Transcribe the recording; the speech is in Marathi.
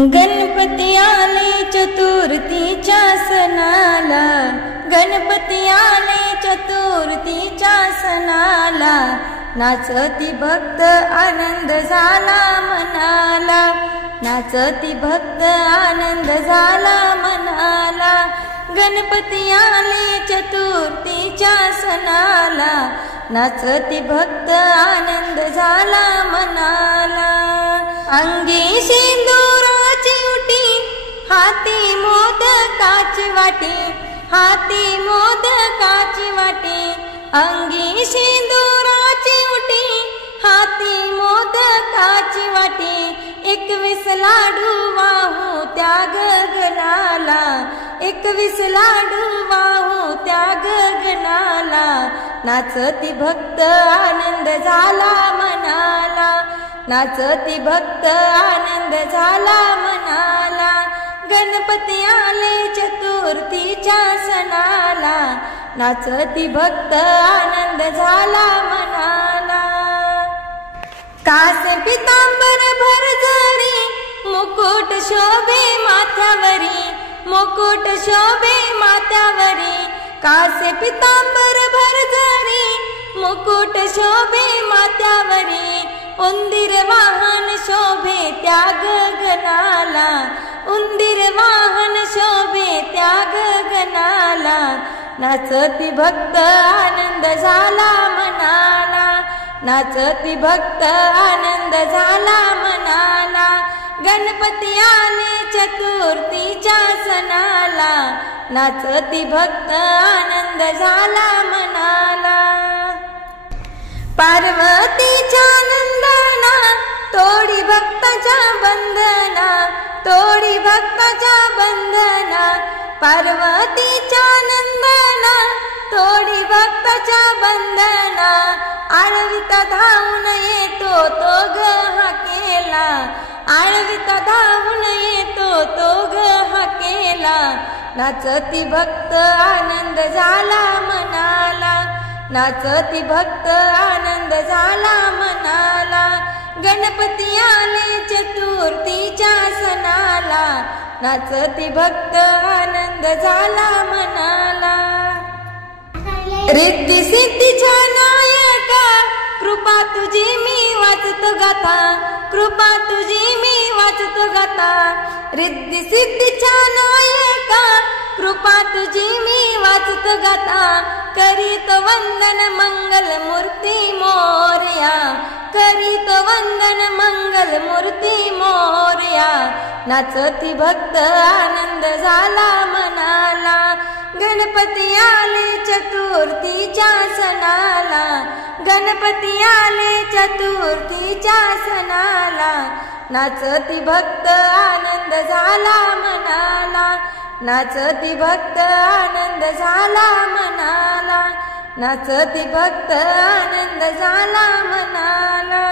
गणपती आले चतुर्थीच्या सणाला, गणपती आले चतुर्थीच्या सणाला, नाचती भक्त आनंद झाला मनाला, नाचती भक्त आनंद झाला मनाला। गणपती आले चतुर्थीच्या सणाला, नाचती भक्त आनंद झाला मनाला। अंगी सिंदुराची उटी, हाती मोदकाची वाटी, हाती मोदकाची वाटी। अंगी सिंदुराची उटी, हाती मोदकाची वाटी। 21 लाडू वाहू त्या गगनाला, 21 लाडू वाहू त्या गगनाला, नाचती भक्त आनंद झाला मनाला, नाचती भक्त आनंद झाला मनाला। गणपती आले चतुर्थीच्या सणाला, नाचती भक्त आनंद झाला मनाला। कास पितांबर भरजरी, मुकुट शोभे माथ्यावरी, मुकुट शोभे माथ्यावरी। कास पितांबर भरजरी, मुकुट शोभे माथ्यावरी। उंदीर वाहन शोभे त्या गगनाला, उंदीर वाहन शोभे त्या गगनाला, नाचती भक्त आनंद झाला मनाला, नाचती भक्त आनंद झाला मनाला। गणपती आले चतुर्थीच्या सणाला, नाचती भक्त आनंद झाला मनाला। पार्वतीच्या नंदना, तोडी भक्ताच्या बंधना, तोडी भक्ताच्या बंधना। पार्वतीच्या नंदना, तोडी भक्ताच्या बंधना। आळविता धावून येतो तो ग हाकेला, आळविता धावून येतो तो ग हाकेला, नाचती भक्त आनंद झाला मनाला, नाचती भक्त आनंद झाला मनाला। गणपती आले चतुर्थीच्या सणाला, नाचती भक्त आनंद झाला मनाला। रिद्धी सिद्धीच्या नायका, कृपा तुझी मी वाचतो गाथा, कृपा तुझी मी वाचतो गाथा। रिद्धी सिद्धीच्या नायका, कृपा तुझी मी वाचतो गाथा। करीत वंदन मंगल मूर्ती मोरया, करीत वंदन मंगल मूर्ती मोरया, नाचती भक्त आनंद झाला मनाला। गणपती आले चतुर्थीच्या सणाला, गणपती आले चतुर्थीच्या सणाला, नाचती भक्त आनंद झाला मनाला, नाचती भक्त आनंद झाला मनाला, नाचती भक्त आनंद झाला मनाला।